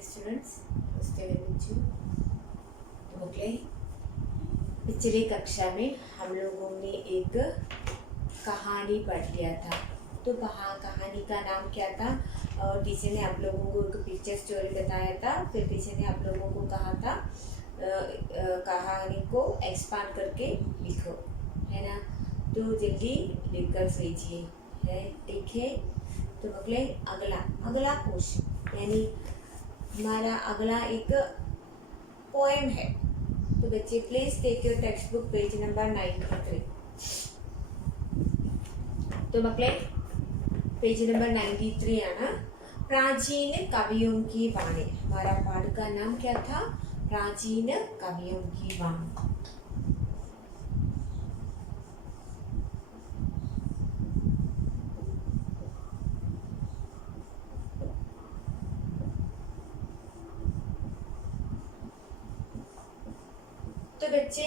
Dear students, नमस्ते बच्चों। तो पिछली कक्षा में हम लोगों ने एक कहानी पढ़ लिया था। तो कहानी का नाम क्या था? और टीचर ने आप लोगों को एक पिक्चर स्टोरी बताया था। फिर टीचर ने आप लोगों को कहा था कहानी को एक्सपांड करके लिखो, है ना। तो जल्दी लिखकर भेजिए, है, ठीक है। तो अगला क्वेश्चन यानी हमारा अगला एक पोएम है। तो बच्चे please take your text book page number 93। तो पेज नंबर 93 आना। प्राचीन कवियों की वाणी। हमारा पाठ का नाम क्या था? प्राचीन कवियों की वाणी। तो बच्चे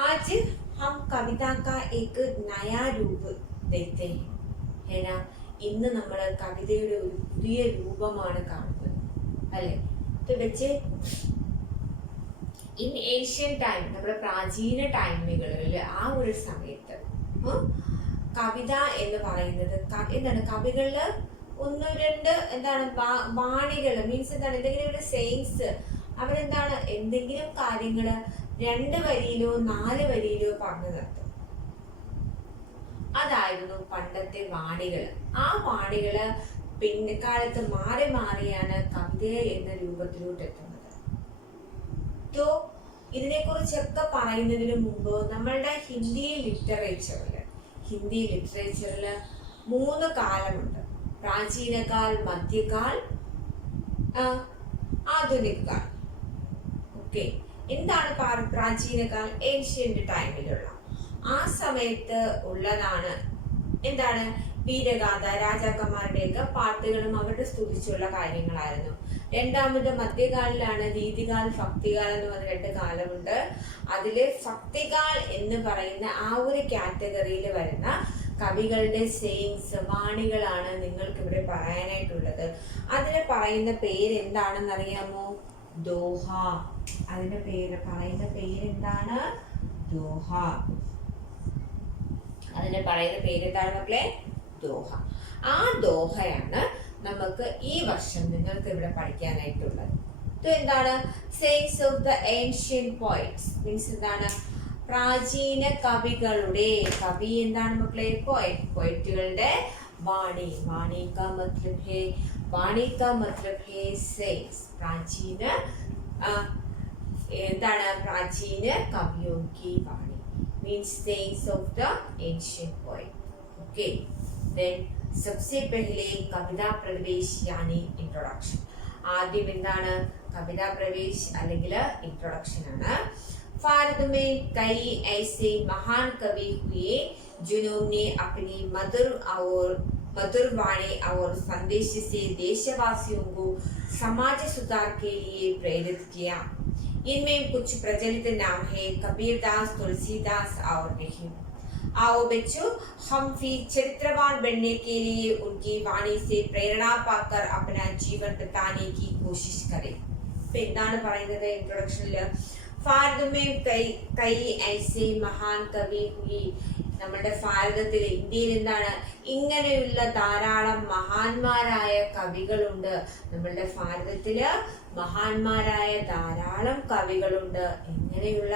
आज हम कविता का एक नया रूप देखते हैं, है ना। ഇന്ന് നമ്മൾ കവിതയുടെ ഒരു പുതിയ രൂപമാണ് കാണുന്നത്, അല്ലേ? तो बच्चे ഇൻ ഏഷ്യൻ ടൈം, നമ്മുടെ പ്രാചീന ടൈമുകളിൽ ആ ഒരു സമയത്ത് കവിത എന്ന് പറയുന്നത് എന്താണ്? കവികളില് ഒന്ന് രണ്ട് എന്താണ് വാണികൾ മീൻസ് എന്താണ്? എന്തെങ്കിലും ഒരു സെയിൻസ് അവരെന്താണ് എന്തെങ്കിലും കാര്യങ്ങള് 2 വരിയിലോ 4 വരിയിലോ പറഞ്ഞു നിർത്തും. അതായിരുന്നു പണ്ടത്തെ വാണികള്. ആ വാണികള് പിന്നക്കാലത്ത് മാറി മാറിയാണ് കവിത എന്ന രൂപത്തിലോട്ട് എത്തുന്നത്. तो ഇതിനെ കുറിച്ചൊക്കെ പറയുന്നതിന് മുമ്പ് നമ്മളുടെ ഹിന്ദി ലിറ്ററേച്ചറില് 3 കാലമുണ്ട്. പ്രാചീനകാൽ, മധ്യകാൽ, ആധുനിക കാൽ. ഓക്കെ, എന്താണ് പ്രാചീനകാൽ? ഏൻഷ്യന്റ് ടൈമിലുള്ള ആ സമയത്ത് ഉള്ളതാണ് എന്താണ്? വീരഗാഥ, രാജാക്കന്മാരുടെയൊക്കെ പാട്ടുകളും അവരുടെ സ്തുതിച്ചുള്ള കാര്യങ്ങളായിരുന്നു. രണ്ടാമത് മധ്യകാലിലാണ് രീതികാൽ, ഭക്തികാൽ എന്ന് പറഞ്ഞ 2 കാലമുണ്ട്. അതില് ഭക്തികാൽ എന്ന് പറയുന്ന ആ ഒരു കാറ്റഗറിയിൽ വരുന്ന കവികളുടെ സെയിൻസ്, വാണികളാണ് നിങ്ങൾക്ക് ഇവിടെ പറയാനായിട്ടുള്ളത്. അതിന് പറയുന്ന പേര് എന്താണെന്ന് അറിയാമോ? ദോഹ. അതിന്റെ പറയുന്ന പേരെന്താണ്? ദോഹ. അതിന് പറയുന്ന പേരെന്താണ് മക്കളെ? ദോഹ. ആ ദോഹയാണ് നമുക്ക് ഈ വർഷം നിങ്ങൾക്ക് ഇവിടെ പഠിക്കാനായിട്ടുള്ളത്. എന്താണ്? Saints of the ancient poets means എന്താണ്? പ്രാചീന കവികളുടെ, കവി എന്താണ് മക്കളെ? പോയറ്റ്. പോയറ്റുകളുടെ വാണി. വാണി കാ മത്ലബ് ഹേ സെയിൻസ്. പ്രാചീന എന്താണ്? പ്രാചീന കവിയോ की वाणी means sayings of the ancient poet. Okay, then सबसे पहले कविता प्रवेश यानी इंट्रोडक्शन. आദ്യം എന്താണ്? कविता प्रवेश അല്ലെങ്കിൽ इंट्रोडक्शन ആണ്. भारत में कई ऐसे महान कवि हुए जिन्होंने अपनी मधुर वाणी और संदेश से देशवासियों को समाज सुधार के लिए प्रेरित किया. इनमें कुछ प्रचलित नाम है कबीरदास, तुलसीदास और रहीम. आओ बच्चों, हम भी चरित्रवान बनने के लिए उनकी वाणी से प्रेरणा पाकर अपना जीवन बिताने की कोशिश करें. എന്താണ് പറയുന്നത് ഇൻട്രൊഡക്ഷനില്? ഭാരത് में कई ऐसे महान कवि हुए. നമ്മുടെ ഭാരതത്തിൽ, ഇന്ത്യയിൽ എന്താണ്? ഇങ്ങനെയുള്ള ധാരാളം മഹാന്മാരായ കവികളുണ്ട്. നമ്മളുടെ ഭാരതത്തില് മഹാന്മാരായ ധാരാളം കവികളുണ്ട്. എങ്ങനെയുള്ള?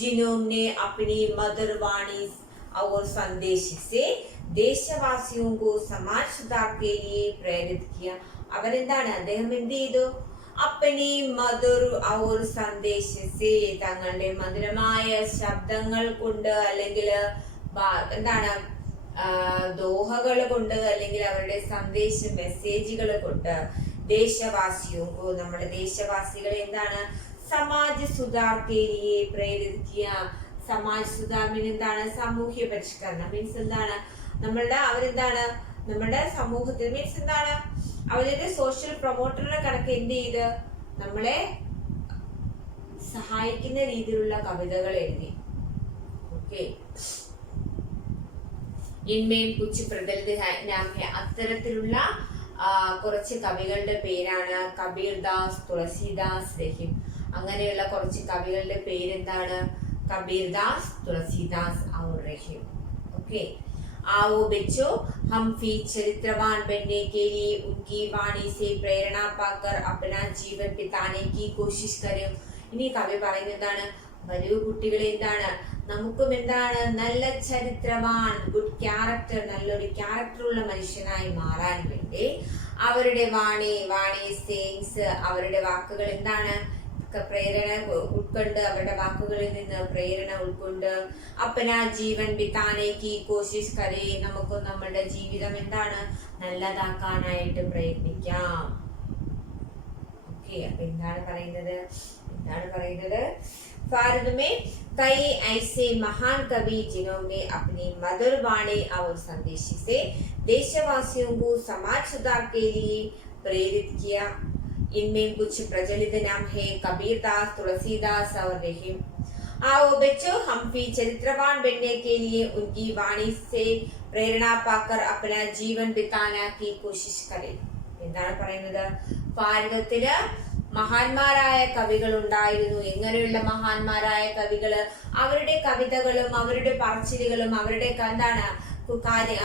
जिन्होंने अपनी मधुर वाणी और संदेश से देशवासियों को समाज सुधार के लिए प्रेरित किया. അവരെന്താണ്? അദ്ദേഹം എന്ത് ചെയ്തു? अपनी मधुर और संदेश से, തങ്ങളുടെ മധുരമായ ശബ്ദങ്ങൾ കൊണ്ട് അല്ലെങ്കിൽ എന്താണ് ദോഹകൾ കൊണ്ട് അല്ലെങ്കിൽ അവരുടെ സന്ദേശ മെസ്സേജുകൾ കൊണ്ട് ദേശവാസിയോ, നമ്മുടെ ദേശവാസികളെ എന്താണ്? സമാജ് സുധാർ കെ ലിയെ പ്രേരിത് കിയ. സമാജ് സുധാർ മീൻസ് എന്താണ്? സാമൂഹ്യ പരിഷ്കരണം മീൻസ് എന്താണ്? അവരെന്താണ്? നമ്മുടെ സമൂഹത്തിൽ മീൻസ് എന്താണ്? അവരുടെ സോഷ്യൽ പ്രൊമോട്ടറുടെ കണക്ക് എന്ത് ചെയ്ത് നമ്മളെ സഹായിക്കുന്ന രീതിയിലുള്ള കവിതകൾ എഴുതി. ഓക്കെ, ഇൻമേം കുച്ച് പ്രഗൽഭ നാം ഹെ. അത്തരത്തിലുള്ള കുറച്ച് കവികളുടെ പേരാണ് കബീർദാസ്, തുളസീദാസ്, രഹീം. അങ്ങനെയുള്ള കുറച്ച് കവികളുടെ പേരെന്താണ്? कबीरदास, तुलसीदास और रहीम. ओके, आओ बच्चों, हम भी चरित्रवान बनने के लिए उनकी वाणी से प्रेरणा पाकर अपना जीवन बिताने की कोशिश करें. ഇനി കവി പറയുന്നതാണ്, വരൂ കുട്ടികളെ, എന്താണ് നമുക്കും എന്താണ് നല്ല ചരിത്രവാൻ, ഗുഡ് ക്യാരക്ടർ, നല്ലൊരു ക്യാരക്ടർ ഉള്ള മനുഷ്യനായി മാറാൻ വേണ്ടി അവരുടെ വാണി സേയിങ്സ്, അവരുടെ വാക്കുകൾ എന്താണ് പ്രേരണ ഉൾക്കൊണ്ട്, അവരുടെ വാക്കുകളിൽ നിന്ന് പ്രേരണ ഉൾക്കൊണ്ട് അപ്പന ജീവൻ ബിതാനേക്ക് കോശിഷ് കരേ, നമുക്ക് നമ്മുടെ ജീവിതം എന്താണ് നല്ലതാക്കാനായിട്ട് പ്രയത്നിക്കാം. ഓക്കെ, അപ്പൊ എന്താണ് പറയുന്നത്? भारत में कई ऐसे महान कवि जिन्होंने अपनी मधुर वाणी और संदेश से देशवासियों को समाज सुधार के लिए प्रेरित किया. इनमें कुछ प्रचलित नाम है कबीरदास, तुलसीदास और रहीम. आओ बच्चों, हम भी चरित्रवान बनने के लिए उनकी वाणी से प्रेरणा पाकर अपना जीवन बिताने की कोशिश करें. എന്താണ് പറയുന്നത്? ഭാരതത്തില് മഹാന്മാരായ കവികൾ ഉണ്ടായിരുന്നു. എങ്ങനെയുള്ള മഹാന്മാരായ കവികള്? അവരുടെ കവിതകളും അവരുടെ പറച്ചിലുകളും അവരുടെ എന്താണ്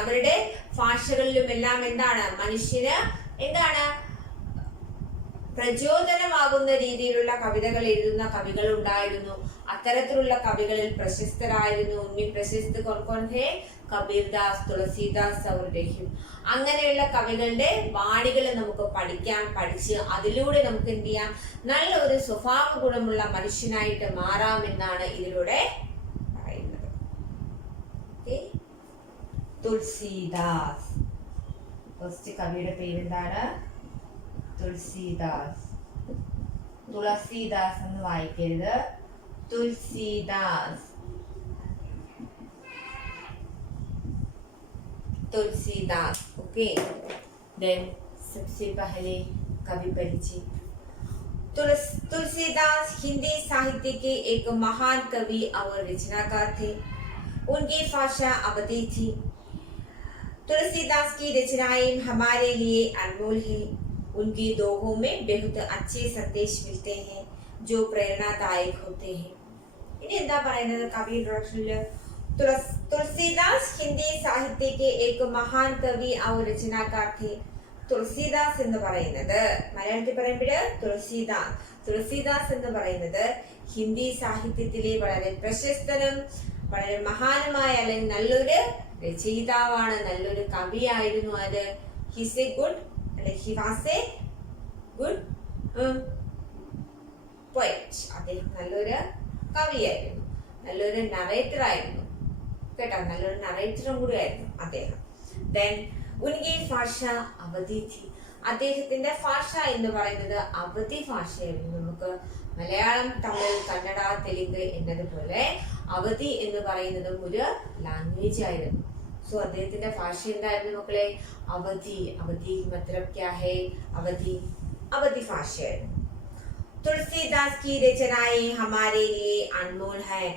അവരുടെ ഭാഷകളിലും എല്ലാം എന്താണ് മനുഷ്യന് എന്താണ് പ്രചോദനമാകുന്ന രീതിയിലുള്ള കവിതകൾ എഴുതുന്ന കവികൾ ഉണ്ടായിരുന്നു. അത്തരത്തിലുള്ള കവികളിൽ പ്രശസ്തരായിരുന്നു ഉന്നി പ്രശസ്ത കോൺഹെ കബീർദാസ്, തുളസീദാസ് और रहीम. അങ്ങനെയുള്ള കവികളുടെ വാണികൾ നമുക്ക് പഠിച്ച് അതിലൂടെ നമുക്ക് എന്ത് ചെയ്യാം? നല്ലൊരു സ്വഭാവ ഗുണമുള്ള മനുഷ്യനായിട്ട് മാറാമെന്നാണ് ഇതിലൂടെ പറയുന്നത്. തുളസീദാസ്, ഫസ്റ്റ് കവിയുടെ പേരെന്താണ്? തുളസീദാസ്. തുളസീദാസ് എന്ന് വായിക്കരുത്, തുളസീദാസ്. तुलसीदास. ओके, देन सबसे पहले कवि परिचय. तुलसीदास हिंदी साहित्य के एक महान कवि और रचनाकार थे. उनकी भाषा अवधी थी. तुलसीदास की रचनाएं हमारे लिए अनमोल है. उनकी दोहों में बहुत अच्छे संदेश मिलते हैं जो प्रेरणादायक होते हैं. इन्हें എന്താ പറയുന്നത് കവി ഇൻട്രൊഡക്ഷനിൽ? तुलसीदास हिंदी साहित्य के एक महान कवि और रचनाकार थे. തുളസീദാസ് എന്ന് പറയുന്നത് മലയാളത്തിൽ പറയുമ്പോൾ തുളസീദാസ് എന്ന് പറയുന്നത് ഹിന്ദി സാഹിത്യത്തിലെ വളരെ പ്രശസ്തനും വളരെ മഹാനുമായ അല്ലെങ്കിൽ നല്ലൊരു രചയിതാവാണ്, നല്ലൊരു കവിയായിരുന്നു. അത് he's a good he was A good poet. അദ്ദേഹം നല്ലൊരു കവിയായിരുന്നു, നല്ലൊരു നറേറ്റർ ആയിരുന്നു കേട്ടോ, നല്ലൊരു നറേറ്ററും കൂടി ആയിരുന്നു അദ്ദേഹം. ദെൻ ഉൻകി ഭാഷ അവധി थी. അദ്ദേഹത്തിന്റെ ഭാഷ എന്ന് പറയുന്നത് അവധി ഭാഷയായിരുന്നു. നമുക്ക് മലയാളം, തമിഴ്, കന്നഡ, തെലുങ്ക് എന്നതുപോലെ അവധി എന്ന് പറയുന്നതും ഒരു ലാംഗ്വേജ് ആയിരുന്നു. സോ അദ്ദേഹത്തിന്റെ ഭാഷ എന്തായിരുന്നു മക്കളെ? അവധി. അവധി മത്ലബ് ക്യാ ഹൈ? അവധി ഭാഷയായിരുന്നു. തുളസീദാസ് की रचनाएं हमारे लिए अनमोल है.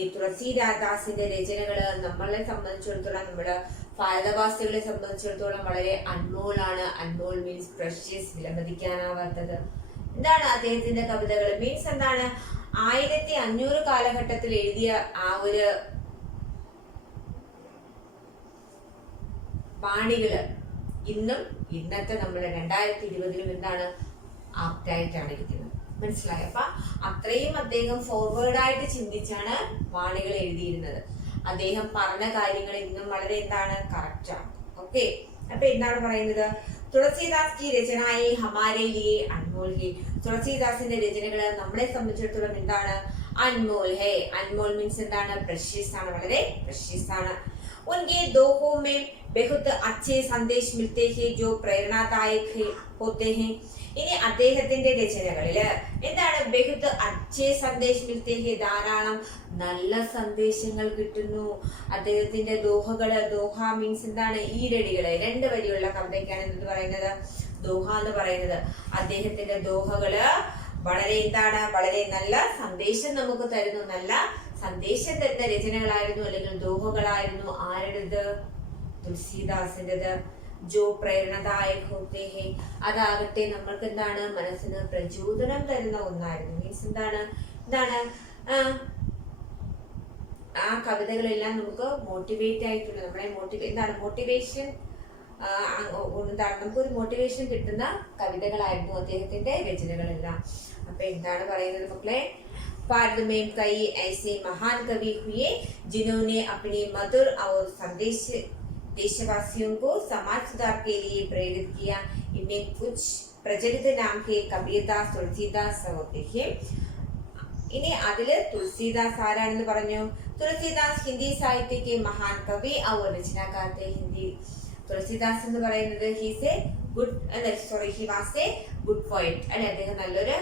ഈ തുളസീദാസിന്റെ രചനകള് നമ്മളെ സംബന്ധിച്ചിടത്തോളം, നമ്മുടെ ഭാരതവാസികളെ സംബന്ധിച്ചിടത്തോളം വളരെ അൺമോളാണ്. അൺമോൾ മീൻസ് പ്രഷ്യസ്, വിലമതിക്കാനാവാത്തത്. എന്താണ് അദ്ദേഹത്തിന്റെ കവിതകൾ മീൻസ്? എന്താണ് 1500 കാലഘട്ടത്തിൽ എഴുതിയ ആ ഒരു വാണികള് ഇന്നും ഇന്നത്തെ നമ്മുടെ 2020 എന്താണ് ആപ്റ്റായിട്ടാണ് ഇരിക്കുന്നത്. മനസ്സിലായി? അപ്പൊ അത്രയും അദ്ദേഹം ഫോർവേഡ് ആയിട്ട് ചിന്തിച്ചാണ് വാണികൾ എഴുതിയിരുന്നത്. അദ്ദേഹം പറഞ്ഞ കാര്യങ്ങൾ ഇന്നും വളരെ എന്താണ് കറക്റ്റാണ്. ഓക്കെ, അപ്പൊ എന്താണ് പറയുന്നത്? തുളസീദാസ് की रचनाएं हमारे लिए अनमोल है. തുളസീദാസിന്റെ രചനകൾ നമ്മളെ സംബന്ധിച്ചിടത്തോളം എന്താണ്? അൻമോൽ ഹേ. അൻമോൽ മീൻസ് എന്താണ്? പ്രഷ്യസ് ആണ്, വളരെ പ്രഷ്യസ് ആണ്. उनके दोहों में बहुत अच्छे संदेश मिलते हैं जो प्रेरणादायक होते हैं. ഇനി അദ്ദേഹത്തിന്റെ രചനകളില് എന്താണ്? ബഹുത് അച്ഛേ സന്ദേശ് മിൽത്തേ ഹേ, ധാരാളം നല്ല സന്ദേശങ്ങൾ കിട്ടുന്നു. അദ്ദേഹത്തിന്റെ ദോഹകള്, ദോഹ മീൻസ് എന്താണ്? ഈരടികള്, 2 വരിയുള്ള കവിതയ്ക്കാണ് എന്ത് പറയുന്നത്? ദോഹ എന്ന് പറയുന്നത്. അദ്ദേഹത്തിന്റെ ദോഹകള് വളരെ എന്താണ്? വളരെ നല്ല സന്ദേശം നമുക്ക് തരുന്നു. നല്ല സന്ദേശം തരുന്ന രചനകളായിരുന്നു അല്ലെങ്കിൽ ദോഹകളായിരുന്നു. ആരുടേത്? തുളസീദാസിൻ്റെത് ജോ പ്രേരണദായക് ഹോത്തെ ഹേ, അതാകട്ടെ നമ്മൾക്ക് എന്താണ് മനസ്സിന് പ്രചോദനം തരുന്ന ഒന്നായിരുന്നു. മീൻസ് എന്താണ് ആ കവിതകളെല്ലാം നമുക്ക് മോട്ടിവേറ്റ് ആയിട്ടുള്ള നമ്മളെ മോട്ടിവേഷൻ എന്താണ് നമുക്കൊരു മോട്ടിവേഷൻ കിട്ടുന്ന കവിതകളായിരുന്നു അദ്ദേഹത്തിന്റെ രചനകളെല്ലാം. അപ്പൊ എന്താണ് പറയുന്നത് മക്കളെ? भारत में कई ऐसे महान कवि हुए जिन्होंने अपने मधुर और संदेश देशवासियों को समाज सुधार के लिए प्रेरित किया. इनमें कुछ प्रचलित नाम के कबीरदास, तुलसीदास होते हैं. ഇനി അതില് തുളസീദാസ് ആരാണെന്ന് പറഞ്ഞു? തുളസീദാസ് ഹിന്ദി സാഹിത്യക്ക് മഹാൻ കവി और रचनाकार थे. ഹിന്ദി തുളസീദാസ് എന്ന് പറയുന്നത് he was A good poet അല്ലെ. അദ്ദേഹം നല്ലൊരു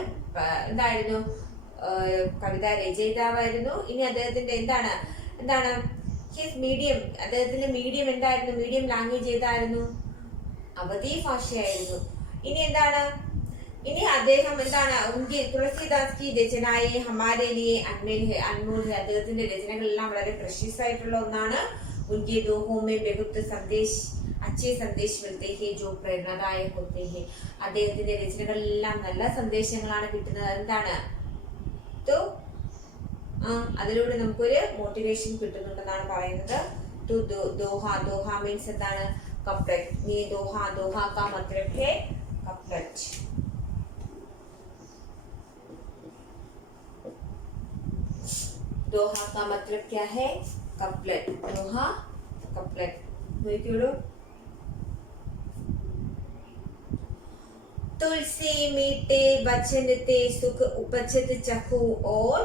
എന്തായിരുന്നു? കവിതാ രചയിതാവായിരുന്നു. ഇനി അദ്ദേഹത്തിന്റെ എന്താണ് ഹിസ് മീഡിയം, അദ്ദേഹത്തിന്റെ മീഡിയം എന്തായിരുന്നു? മീഡിയം ലാംഗ്വേജ് ഏതായിരുന്നു? അവധി ഭാഷയായിരുന്നു. ഇനി അദ്ദേഹം തുളസീദാസ് കി രചനായെ ഹമാരെ ലിയെ അൻമോൽ ഹെ. അദ്ദേഹത്തിന്റെ രചനകളെല്ലാം വളരെ പ്രഷ്യസ് ആയിട്ടുള്ള ഒന്നാണ്. ഉൻകെ ദോഹോ മേ ബഹുത് സന്ദേശ് അച്ഛേ സന്ദേശ് മിൽത്തെ ഹെ ജോ പ്രേരണദായക് ഹോത്തെ ഹെ. അദ്ദേഹത്തിന്റെ രചനകളെല്ലാം നല്ല സന്ദേശങ്ങളാണ് കിട്ടുന്നത്. എന്താണ് അതിലൂടെ നമുക്കൊരു മോട്ടിവേഷൻ കിട്ടുന്നുണ്ടെന്നാണ് പറയുന്നത്. ദോഹ മീൻസ് എന്താണ്? കപ്ലറ്റ്. നീ ദോഹ കാ മത്ലബ് ഹെ കപ്ലറ്റ്. दोहा का मतलब क्या है? कपलेट. दोहा कपलेट നോക്കിയോളൂ. तुलसी मीठे वचन ते सुख उपजत चखू और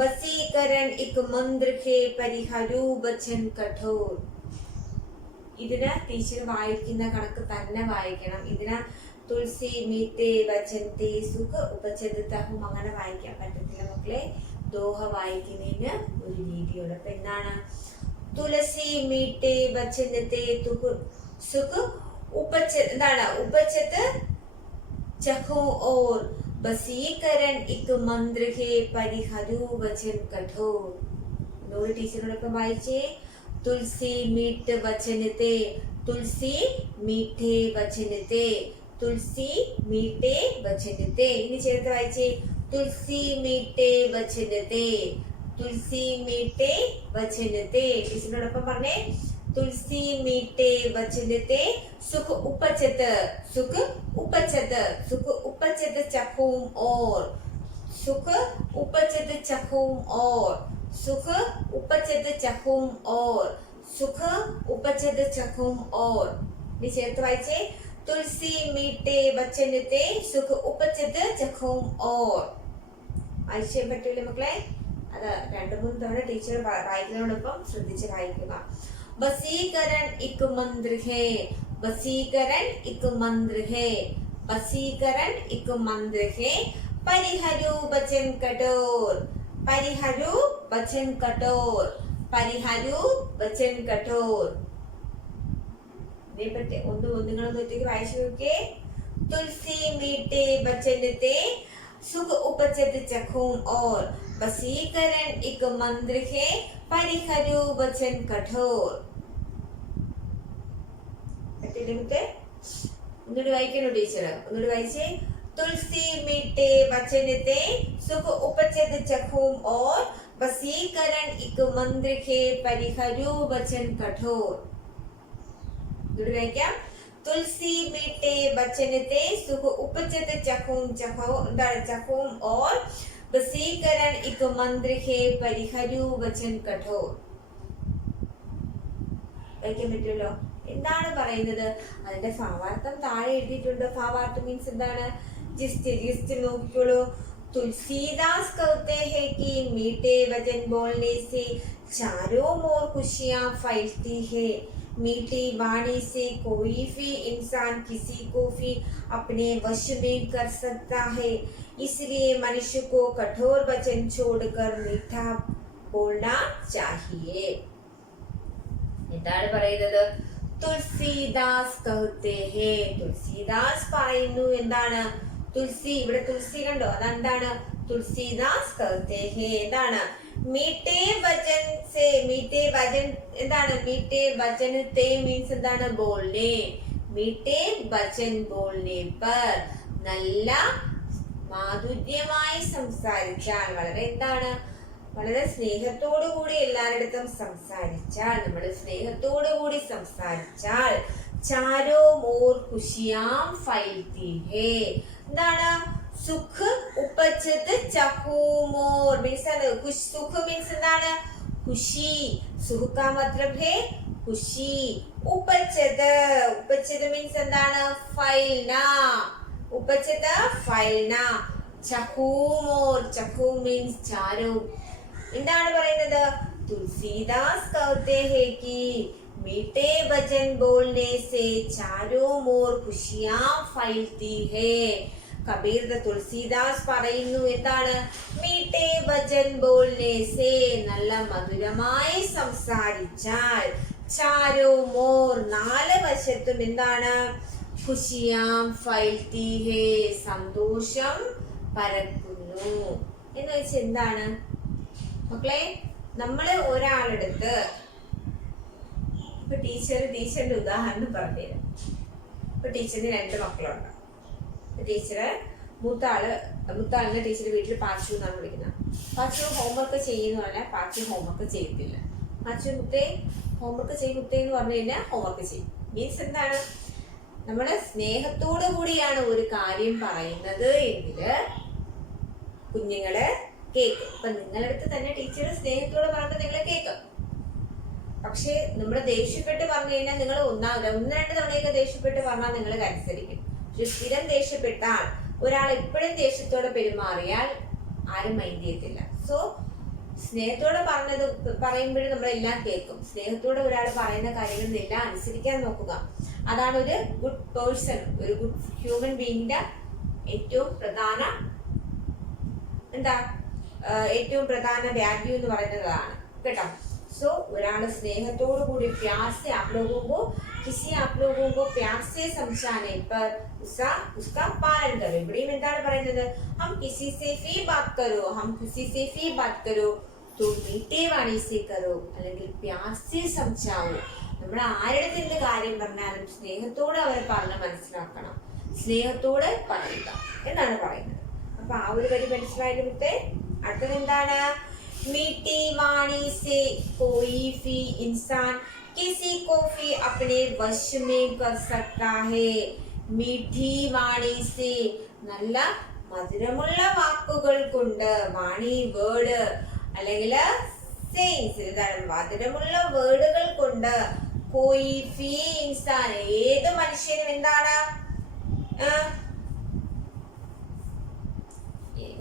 वसीकरण एक मंत्र के परिहरु वचन कठोर. ഇതിന് ടീച്ചർ വായിക്കുന്ന കണക്ക് തന്നെ വായിക്കണം. ഇതിന് തുളസി മീറ്റേ വചൻ തേ സുഖ ഉപജത് തഹും അങ്ങനെ വായിക്കാൻ പറ്റത്തില്ല മക്കളെ. ദോഹ വായിക്കുന്നതിന് ഒരു രീതിയുണ്ട്. അപ്പൊ എന്താണ്? തുളസി മീറ്റേ വചൻ തേ സുഖ ഉപജത് चखो और बसीकरण एक मंत्र के परिहरु वचन कठोर. नोट टीचरोടൊപ്പം വായിച്ചേ. तुलसी मीठ वचन ते, तुलसी मीठे वचन ते, तुलसी मीठे वचन ते. ഇനി ചേർത്ത് വായിച്ചേ. तुलसी मीठे वचन ते, तुलसी मीठे वचन ते. टीचरोടൊപ്പം പറഞ്ഞേ. तुलसी मीठे वचन ते सुख उपजत चखूम और सुख उपजत चखूम और सुख उपजत चखूम और सुख उपजत चखूम और. ചേർത്ത് വായിച്ചേ. तुलसी मीठे वचन ते सुख उपजत चखूम और. വായിച്ചേ പറ്റൂലേ മക്കളെ? അത് 2-3 തവണ ടീച്ചർ വായിക്കുന്നതോടൊപ്പം ശ്രദ്ധിച്ച് വായിക്കുക. वसीकरण एक मंत्र है, वसीकरण एक मंत्र है, वसीकरण एक मंत्र है. परिहरु वचन कठोर, परिहरु वचन कठोर, परिहरु वचन कठोर. ഒന്നുങ്ങളൊക്കെ വായിച്ചു നോക്കിയേ. तुलसी मीठे वचन ते सुख उपजत चखूम और वसीकरण एक मंत्र है, परिहरु वचन कठोर. ഒന്നുകൂടി വായിക്കണോ ടീച്ചർ? ഒന്നുകൂടി വായിച്ചേ. तुलसी मीठे वचन ते सुख उपजत चखूम और वसीकरण एक मंत्र है, परिहरु वचन कठोर. ഒന്നുകൂടി വായിക്കാം. तुलसी मीठे वचन ते सुख उपजत चखूम और वसीकरण एक मंत्र है, परिहरु वचन कठोर. വായിക്കാൻ പറ്റുമല്ലോ? എന്താണ് പറയുന്നത്? അതിന്റെ ഭാവാർത്ഥം താഴെ എഴുതിയിട്ടുണ്ട്. ഭാവാർത്ഥം മീൻസ് എന്താണ്? ജസ്റ്റ് നോക്കിക്കോളൂ. तुलसीदास कहते हैं कि मीठे वचन बोलने से चारों ओर खुशियां फैलती है. मीठी वाणी से कोई भी इंसान किसी को भी अपने वश में कर सकता है. इसलिए मनुष्य को कठोर वचन छोड़कर मीठा बोलना चाहिए. എന്താണ് പറയുന്നത്? തുളസീദാസ് कहते हैं. തുളസീദാസ് പറയുന്നു എന്താണ്? തുളസി ഇവിടെ തുളസി കണ്ടോ? അതെന്താണ്? തുളസീദാസ് कहते हैं എന്താണ്? മീഠേ വചൻ സേ, മീഠേ വചൻ എന്താണ്? മീഠേ വചൻ തേ മീൻസ് എന്താണ്? ബോൾനെ. മീഠേ വചൻ ബോൾനെ പർ, നല്ല മാധുര്യമായി സംസാരിച്ചാൽ, വളരെ എന്താണ്? വളരെ സ്നേഹത്തോടു കൂടി എല്ലാവരുടെടുത്തും സംസാരിച്ചാൽ, നമ്മൾ സ്നേഹത്തോടു കൂടി സംസാരിച്ചാൽ ചാരോ മോർ ഖുഷിയാം ഫൈൽത്തി ഹേ. എന്താണ്? സുഖ് ഉപജത് ചഹൂമോർ മീൻസ് സുഖ് മീൻസ് എന്താണ്? ഖുഷി. സുഖ് കാ മത്ലബ് ഹേ ഖുഷി. ഉപജത്, ഉപജത് മീൻസ് എന്താണ്? ഫൈൽന. ഉപജത് ഫൈൽന. ചഹൂമോർ, ചഹൂ മീൻസ് ചാരോ. എന്താണ് പറയുന്നത്? തുളസീദാസ് कहते हैं कि मीठे वचन बोलने से चारों ओर खुशियां फैलती है. കബീർ തുളസീദാസ് പറയുന്നു എന്താണ്? മീഠേ വചൻ ബോൾനെ സേ, നല്ല മധുരമായി സംസാരിച്ചാൽ ചാരോ മോർ, നാല് വശത്തും എന്താണ്? ഖുഷിയാം ഫൈൽത്തി ഹേ, സന്തോഷം പരക്കുന്നു. എന്ന് വെച്ചാൽ എന്താണ് മക്കളെ? നമ്മള് ഒരാളെടുത്ത് ഇപ്പൊ ടീച്ചറിന്റെ ഉദാഹരണം പറഞ്ഞുതരാം. ഇപ്പൊ ടീച്ചറിന് 2 മക്കളുണ്ട്. ടീച്ചറ് മൂത്താളിനെ ടീച്ചർ വീട്ടിൽ പാച്ചു എന്നാണ് വിളിക്കുന്നത്. പാച്ചു ഹോംവർക്ക് ചെയ്യുന്നതല്ല, പാച്ചു ഹോംവർക്ക് ചെയ്യത്തില്ല. പാച്ചു മുത്തേ ഹോംവർക്ക് ചെയ്യും മുത്തേ എന്ന് പറഞ്ഞു കഴിഞ്ഞാൽ ഹോംവർക്ക് ചെയ്യും. മീൻസ് എന്താണ്? നമ്മള് സ്നേഹത്തോടു കൂടിയാണ് ഒരു കാര്യം പറയുന്നത് എങ്കിൽ കുഞ്ഞുങ്ങള് കേൾക്കും. ഇപ്പൊ നിങ്ങളുടെ അടുത്ത് തന്നെ ടീച്ചർ സ്നേഹത്തോടെ പറയുന്നത് നിങ്ങൾ കേൾക്കും. പക്ഷെ നമ്മള് ദേഷ്യപ്പെട്ട് പറഞ്ഞു കഴിഞ്ഞാൽ നിങ്ങൾ ഒന്ന് 2 തവണയൊക്കെ ദേഷ്യപ്പെട്ട് പറഞ്ഞാൽ നിങ്ങൾ അനുസരിക്കും. പക്ഷെ സ്ഥിരം ദേഷ്യപ്പെട്ടാൽ, ഒരാൾ എപ്പോഴും ദേഷ്യത്തോടെ പെരുമാറിയാൽ ആരും മൈൻഡ് ചെയ്യത്തില്ല. സോ സ്നേഹത്തോടെ പറയുമ്പോഴും നമ്മളെല്ലാം കേൾക്കും. സ്നേഹത്തോടെ ഒരാൾ പറയുന്ന കാര്യങ്ങളെല്ലാം അനുസരിക്കാൻ നോക്കുക. അതാണ് ഒരു ഗുഡ് പേഴ്സൺ, ഒരു ഗുഡ് ഹ്യൂമൻ ബീയിങ്ങിന്റെ ഏറ്റവും പ്രധാന ഏറ്റവും പ്രധാന വാല്യൂ എന്ന് പറയുന്നതാണ് കേട്ടോ. सो ഒരാൾ സ്നേഹത്തോടു കൂടി प्यार से आप लोगों को किसी आप लोगों को प्यार से समझाने पर उसका पालन करो. ഇവിടെയും എന്താണ് പറയുന്നത്? हम किसी से भी बात करो, हम किसी से भी बात करो तो मीठे वाणी से करो, അല്ലെങ്കിൽ प्यार से समझाओ. നമ്മൾ ആരുടെ എന്ത് കാര്യം പറഞ്ഞാലും സ്നേഹത്തോടെ അവരെ പറഞ്ഞ് മനസ്സിലാക്കണം, സ്നേഹത്തോടെ പറയുക എന്നാണ് പറയുന്നത്. അപ്പൊ ആ ഒരു വരി മനസ്സിലായിട്ട് അടുത്തത് എന്താണ്? मीठी वाणी से कोई भी इंसान किसी को भी अपने वश में कर सकता है. मीठी वाणी से, നല്ല മധുരമുള്ള വാക്കുകൾ കൊണ്ട്, വാണി വേർഡ് അല്ലെങ്കിൽ സെയിൻസ്, ഇതാണ് മധുരമുള്ള വേർഡുകൾ കൊണ്ട് കോയി ഫി ഇൻസാൻ, ഏത് മനുഷ്യനും എന്താണ്?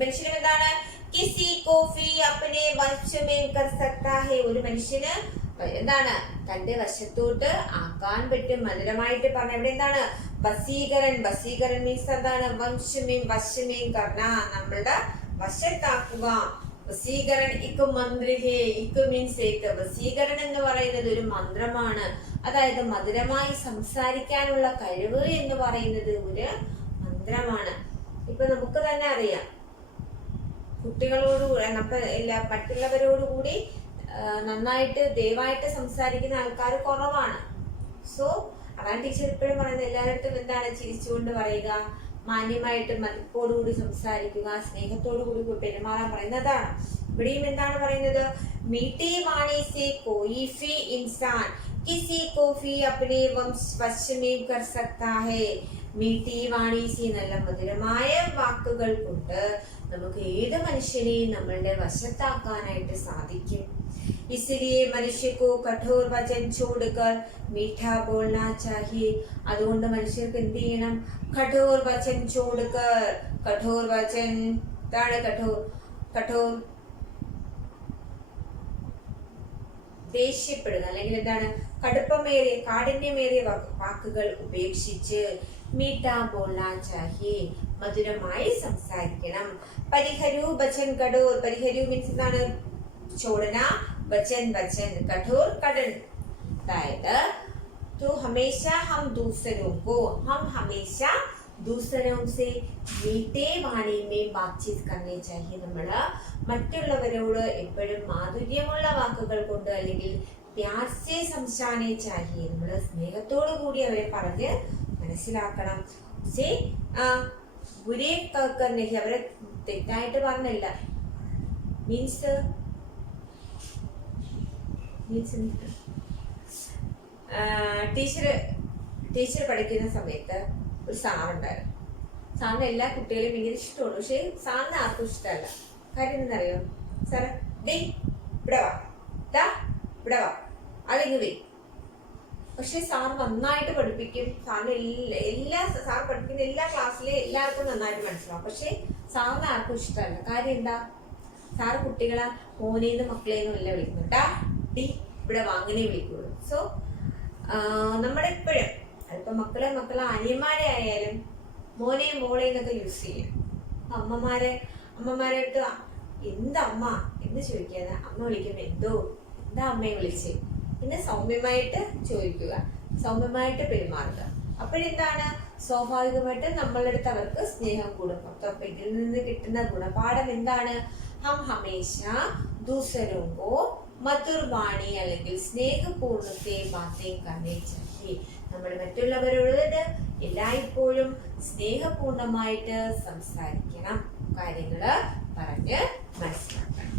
മനുഷ്യനും എന്താണ്? किसी को भी अपने वश में कर सकता है. ഒരു മനുഷ്യന് എന്താണ്? തന്റെ വശത്തോട്ട് ആക്കാൻ പറ്റും. മധുരമായിട്ട് പറഞ്ഞ ഇവിടെ എന്താണ്? വശീകരൻ. വശീകരൻ മീൻസ് എന്താണ്? വശമേം കർണ, നമ്മളുടെ വശത്താക്കുക. വശീകരൻ ഇക്ക് മന്ത്രി ഹേ, ഇക്ക് മീൻസ് ഏക്ക്. വശീകരൻ എന്ന് പറയുന്നത് ഒരു മന്ത്രമാണ്. അതായത് മധുരമായി സംസാരിക്കാനുള്ള കഴിവ് എന്ന് പറയുന്നത് ഒരു മന്ത്രമാണ്. ഇപ്പൊ നമുക്ക് തന്നെ അറിയാം, കുട്ടികളോട് മറ്റുള്ളവരോടുകൂടി നന്നായിട്ട് ദയവായിട്ട് സംസാരിക്കുന്ന ആൾക്കാർ കുറവാണ്. സോ അതാണ് ടീച്ചർ ഇപ്പോഴും പറയുന്നത്, എല്ലാവരുടെ എന്താണ്? ചിരിച്ചുകൊണ്ട് പറയുക, മാന്യമായിട്ട് മതിപ്പോടുകൂടി സംസാരിക്കുക, സ്നേഹത്തോടു കൂടി പെരുമാറാൻ പറയുന്നതാണ്. ഇവിടെയും എന്താണ് പറയുന്നത്? മീഠേ വാണി സേ കോയി ഫി ഇൻസാൻ കിസി കോ ഫി അപ്നെ വശ में कर सकता है. മീഠി വാണി സി, നല്ല മധുരമായ വാക്കുകൾ കൊണ്ട് നമുക്ക് ഏത് മനുഷ്യനെയും നമ്മളുടെ വശത്താക്കാനായിട്ട് സാധിക്കും. इसलिए मनुष्य को कठोर वचन छोड़कर मीठा बोलना चाहिए. അതുകൊണ്ട് മനുഷ്യർക്ക് എന്ത് ചെയ്യണം? കഠോർ വചൻ ചോടുക്കർ. കഠോർ വചൻ എന്താണ്? കഠോർ ദേഷ്യപ്പെടുക അല്ലെങ്കിൽ എന്താണ്? കടുപ്പമേറിയ കാഠിന്യമേറിയ വാക്കുകൾ ഉപേക്ഷിച്ച് മീഠാ ബോൾനാ ചാഹിയെ, മധുരമായി സംസാരിക്കണം. പരിഹരു ബച്ചൻ കഠോർ. പരിഹരു മീൻസ് എന്താണ്? ചോടന. बचन बचन कठोर कड़न. अदायद तो हमेशा हम दूसरों को दूसरों से मीठे वाणी में बातचीत करनी चाहिए. നമ്മൾ മറ്റുള്ളവരോട് എപ്പോഴും മാധുര്യമുള്ള വാക്കുകൾ കൊണ്ട് അല്ലെങ്കിൽ प्यार से समझाने चाहिए. നമ്മൾ സ്നേഹത്തോടു കൂടി അവരെ പറഞ്ഞ് മനസ്സിലാക്കണം. बुरे करने അവരെ തെറ്റായിട്ട് പറഞ്ഞില്ല. മീൻസ് ടീച്ചർ പഠിക്കുന്ന സമയത്ത് ഒരു സാറുണ്ടായിരുന്നു. സാറിന് എല്ലാ കുട്ടികളെയും ഭയങ്കര ഇഷ്ടമുള്ളൂ. പക്ഷെ സാറിന് ആർക്കും ഇഷ്ടമല്ല. കാര്യം എന്താണെന്നറിയോ? സാറ് ഡേ ഇവിടെ വാ, ദാ ഇവിടെ വാ, അല്ലെങ്കിൽ വേ. പക്ഷെ സാർ നന്നായിട്ട് പഠിപ്പിക്കും. സാറിന് സാർ പഠിപ്പിക്കുന്ന എല്ലാ ക്ലാസ്സിലെ എല്ലാവർക്കും നന്നായിട്ട് മനസ്സിലാവും. പക്ഷെ സാറിന് ആർക്കും ഇഷ്ടമല്ല. കാര്യം എന്താ? സാറ് കുട്ടികളെ മോനേന്ന് മക്കളേന്നും എല്ലാം വിളിക്കുന്നു. ഡാ ഡി ഇവിടെ വാ, അങ്ങനെ വിളിക്കുള്ളൂ. സോ നമ്മളെപ്പോഴും അതിപ്പോ മക്കളെ അനിയന്മാരെ ആയാലും മോനെ മോളെ എന്നൊക്കെ യൂസ് ചെയ്യും. അമ്മമാരെ അടുത്ത് എന്തമ്മ എന്ന് ചോദിക്കാതെ അമ്മ വിളിക്കുമ്പോ എന്താ അമ്മയെ വിളിച്ചേ പിന്നെ സൗമ്യമായിട്ട് ചോദിക്കുക, സൗമ്യമായിട്ട് പെരുമാറുക. അപ്പോഴെന്താണ്? സ്വാഭാവികമായിട്ട് നമ്മളുടെ അടുത്ത് അവർക്ക് സ്നേഹം കൂടും. അപ്പൊ ഇതിൽ നിന്ന് കിട്ടുന്ന ഗുണപാഠം എന്താണ്? ഹം ഹമേശ ദൂസരോं को മധുർ വാണി അല്ലെങ്കിൽ സ്നേഹപൂർണ്ണത്തെ ബാത്തേം കർണേ ചാഹിയേ. നമ്മൾ മറ്റുള്ളവരോട് എല്ലായ്പ്പോഴും സ്നേഹപൂർണമായിട്ട് സംസാരിക്കണം, കാര്യങ്ങള് പറഞ്ഞ് മനസ്സിലാക്കണം.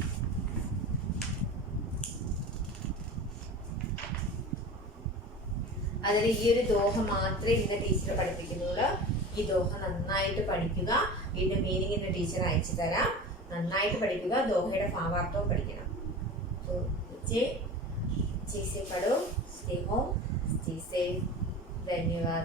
അതിൽ ഈ ഒരു ദോഹ മാത്രമേ ഇന്ന് ടീച്ചർ പഠിപ്പിക്കുന്നുള്ളൂ. ഈ ദോഹ നന്നായിട്ട് പഠിക്കുക. ഇതിന്റെ മീനിങ് ഇന്ന് ടീച്ചർ അയച്ചു തരാം. നന്നായിട്ട് പഠിക്കുക. ദോഹയുടെ ഭാവാർത്ഥവും പഠിക്കണം. तो अच्छे से पढ़ो. Stay home, stay safe. धन्यवाद.